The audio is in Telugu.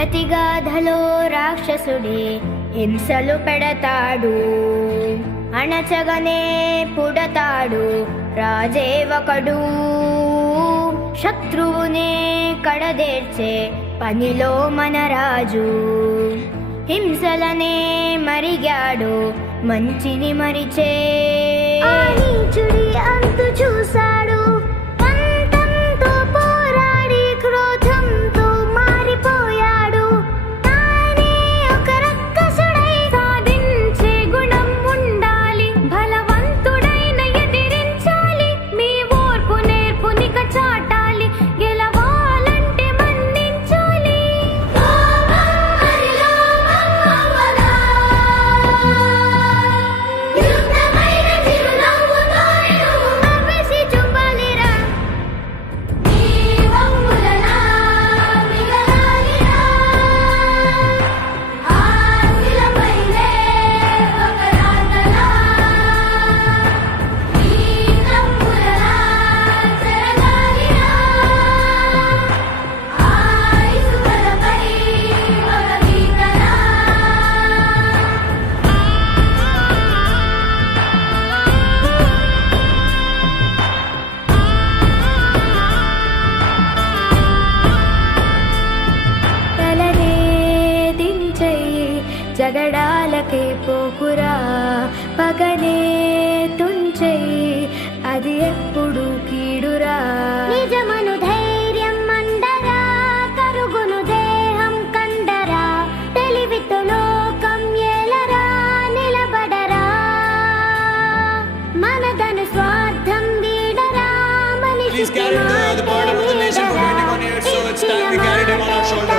ప్రతిగాధలో రాక్షసుడే హింసలు పెడతాడు, అణచగనే పుడతాడు రాజే ఒకడు. శత్రువునే కడదేర్చే పనిలో మన రాజు, హింసలనే మరిగాడు మంచిని మరిచే. ఆ నీచుడి అంతు చూశాడు, పంతంతో పోరాడి క్రోధంతో మారిపోయాడు. తానే ఒక రక్కసుడై సాధించే గుణం ఉండాలి, బలవంతుడైన ఎదిరించాలి. మీ ఓర్పు నేర్పునిక చాటాలి, గెలవాలంటే మన్నించాలి. జగడాలకే పోకురా, పగనే తుంచెయ్యి అది ఎప్పుడు కీడురా. నిజమను ధైర్యం మండరా, కరుగును దేహం కండరా. తెలివితో లోకం ఏలరా, నిలబడరా. మనదను స్వార్థం వీడరా, మనిషికి మాటే వీడరా.